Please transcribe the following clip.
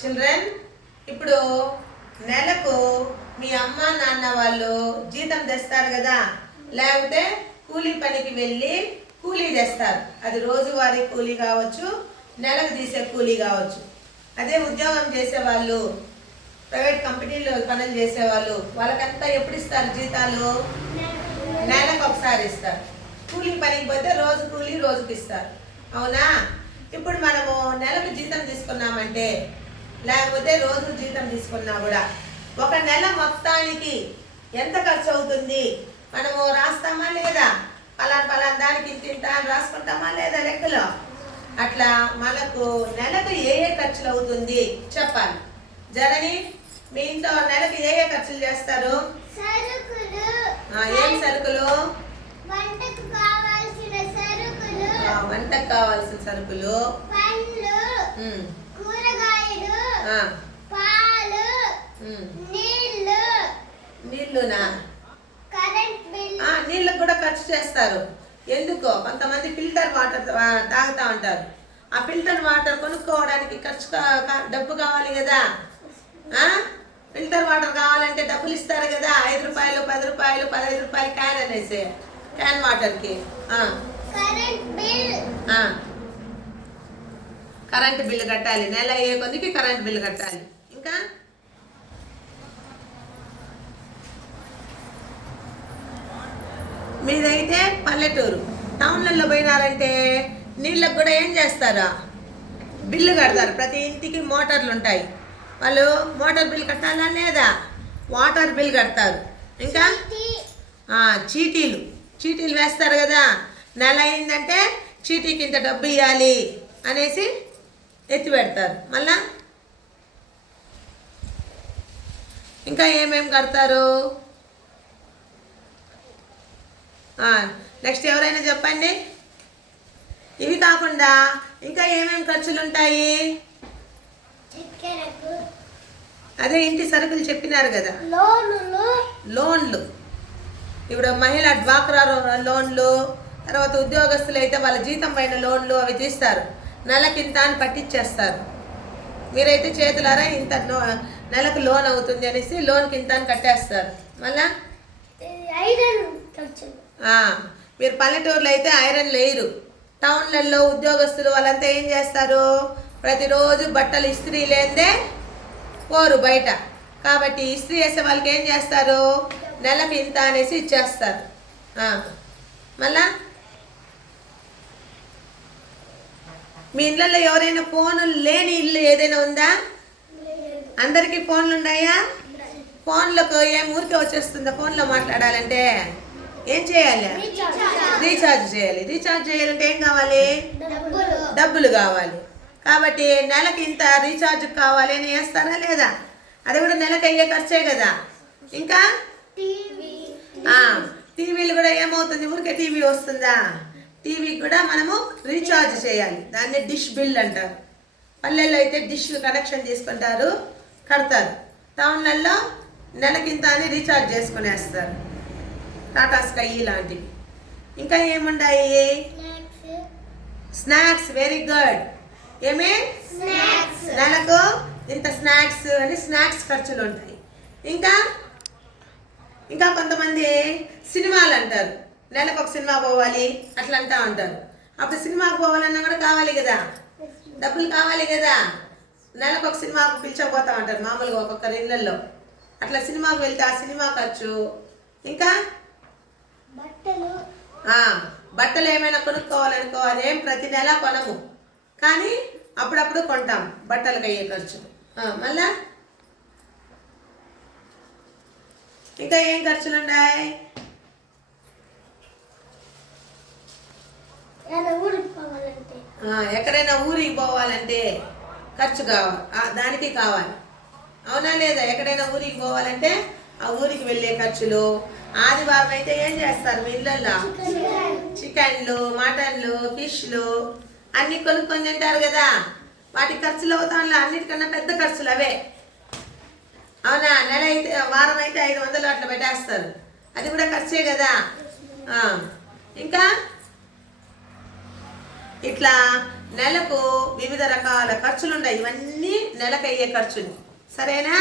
Children ఇప్పుడు నెలకు మీ అమ్మ నాన్న వాళ్ళు జీతం తెస్తారు కదా? లేకపోతే కూలీ పనికి వెళ్ళి కూలీ తెస్తారు. అది రోజువారీ కూలీ కావచ్చు నెలకు తీసే కూలీ కావచ్చు. అదే ఉద్యోగం చేసేవాళ్ళు ప్రైవేట్ కంపెనీలో పనులు చేసేవాళ్ళు వాళ్ళకంతా ఎప్పుడు ఇస్తారు జీతాలు? నెలకు ఒకసారి ఇస్తారు. కూలీ పనికి పోతే రోజు కూలీ రోజుకి ఇస్తారు. అవునా? ఇప్పుడు మనము నెలకు జీతం తీసుకున్నామంటే లేకపోతే రోజు జీతం తీసుకున్నా కూడా. ఒక నెల మొత్తానికి ఎంత ఖర్చు అవుతుంది మనము రాస్తామా లేదా? పలానా పలానా దానికి ఇంత ఇంత అని రాసుకుంటామా లేదా లెక్కలో? అట్లా మనకు నెలకు ఏ ఏ ఖర్చులు అవుతుంది? చెప్పాలి. జరని మీ ఇంట్లో నెలకు ఏ ఏ ఖర్చులు చేస్తారు? ఏం సరుకులు? వంటకు కావాల్సిన సరుకులు. కూరగాయలు పాలు. నీళ్ళు నీళ్ళునా? Current bill. నీళ్ళకు కూడా ఖర్చు చేస్తారు. ఎందుకో? కొంతమంది ఫిల్టర్ వాటర్ తాగుతా ఉంటారు. ఆ ఫిల్టర్ వాటర్ కొనుక్కోవడానికి ఖర్చు డబ్బు కావాలి కదా? ఫిల్టర్ వాటర్ కావాలంటే డబ్బులు ఇస్తారు కదా? ఐదు రూపాయలు పది రూపాయలు పదహైదు రూపాయలు క్యాన్ అనేసి. క్యాన్ వాటర్కి. Current bill. కరెంటు బిల్లు కట్టాలి. నెల అయ్యే కొద్దికి కరెంటు బిల్లు కట్టాలి. ఇంకా? మీదైతే పల్లెటూరు. టౌన్లలో పోయినారంటే నీళ్ళకు కూడా ఏం చేస్తారా? బిల్లు కడతారు. ప్రతి ఇంటికి మోటార్లు ఉంటాయి వాళ్ళు మోటార్ బిల్ కట్టాలా లేదా? వాటర్ బిల్ కడతారు. ఇంకా? చీటీలు. చీటీలు వేస్తారు కదా. నెల అయిందంటే చీటీకి ఇంత డబ్బు ఇవ్వాలి అనేసి ఎత్తి పెడతారు. మళ్ళా? ఇంకా ఏమేం కడతారు? నెక్స్ట్ ఎవరైనా చెప్పండి? ఇవి కాకుండా ఇంకా ఏమేం ఖర్చులు ఉంటాయి అదే ఇంటి సరుకులు చెప్పినారు కదా. లోనులు. ఇప్పుడు మహిళ డ్వాక్రా లోన్లు తర్వాత ఉద్యోగస్తులు అయితే వాళ్ళ జీతం పైన లోన్లు అవి తీస్తారు. నెలకింత అని పట్టించేస్తారు. మీరైతే చేతులారా ఇంత లో- నెలకు లోన్ అవుతుంది అనేసి లోన్కి ఇంత అని కట్టేస్తారు. మళ్ళా? మీరు పల్లెటూరులో అయితే ఐరన్ లేరు టౌన్లలో ఉద్యోగస్తులు వాళ్ళంతా ఏం చేస్తారు? ప్రతిరోజు బట్టలు ఇస్త్రీ లేదే పోరు బయట. కాబట్టి ఇస్త్రీ వేసే వాళ్ళకి ఏం చేస్తారు? నెలకు ఇంత అనేసి ఇచ్చేస్తారు. మళ్ళా? మీ ఇళ్ళల్లో ఎవరైనా ఫోన్లు లేని ఇల్లు ఏదైనా ఉందా? అందరికీ ఫోన్లు ఉన్నాయా? ఫోన్లకు ఏం ఊరికే వచ్చేస్తుందా? ఫోన్లో మాట్లాడాలంటే ఏం చేయాలి? రీఛార్జ్ చేయాలి. రీఛార్జ్ చేయాలంటే ఏం కావాలి? డబ్బులు కావాలి. కాబట్టి నెలకి ఇంత రీఛార్జ్ కావాలి అని వేస్తారా లేదా? అది కూడా నెలకి అయ్యే ఖర్చే కదా. ఇంకా? టీవీలు కూడా ఏమవుతుంది? ఊరికే టీవీ వస్తుందా? టీవీకి కూడా మనము రీఛార్జ్ చేయాలి. దాన్ని డిష్ బిల్ అంటారు. పల్లెల్లో అయితే డిష్ కనెక్షన్ తీసుకుంటారు కడతారు. టౌన్లలో నెలకింత అని రీఛార్జ్ చేసుకునేస్తారు. టాటా స్కై లాంటివి. ఇంకా ఏముండాయి? Snacks snacks very good. ఏమి? స్నాక్స్. నెలకు ఇంత స్నాక్స్ అని స్నాక్స్ ఖర్చులు ఉంటాయి ఇంకా? ఇంకా కొంతమంది సినిమాలు అంటారు. నెలకు ఒక సినిమా పోవాలి అట్లా అంటా ఉంటారు. అప్పుడు సినిమాకు పోవాలన్నా కూడా కావాలి కదా. డబ్బులు కావాలి కదా. నెలకు ఒక సినిమాకు పిలిచకపోతా ఉంటారు మామూలుగా ఒక్కొక్కరి ఇళ్ళల్లో. అట్లా సినిమాకు వెళ్తే ఆ సినిమా ఖర్చు. ఇంకా? బట్టలు. బట్టలు ఏమైనా కొనుక్కోవాలనుకో అదేం ప్రతి నెల కొనము. కానీ అప్పుడప్పుడు కొంటాం బట్టలకు అయ్యే ఖర్చు. మళ్ళా? ఇంకా ఏం ఖర్చులు ఉన్నాయి ఏదైనా ఊరికి పోవాలంటే ఆ, ఎక్కడైనా ఊరికి పోవాలంటే ఖర్చు కావాలి. దానికి కావాలి. అవునా లేదా? ఎక్కడైనా ఊరికి పోవాలంటే ఆ ఊరికి వెళ్ళే ఖర్చులు. ఆదివారం అయితే ఏం చేస్తారు మీ ఇళ్ళల్లో? చికెన్లు మటన్లు ఫిష్లు అన్ని కొనుక్కొని తింటారు కదా. వాటి ఖర్చులు అవుతాను అన్నిటికన్నా పెద్ద ఖర్చులు అవే. అవునా? నెల అయితే వారం అయితే ఐదు వందలు అట్లా పెట్టేస్తారు. అది కూడా ఖర్చే కదా. ఇంకా? ఇట్లా నెలకు వివిధ రకాల ఖర్చులు ఉన్నాయి ఇవన్నీ నెలకు అయ్యే ఖర్చులు. సరేనా.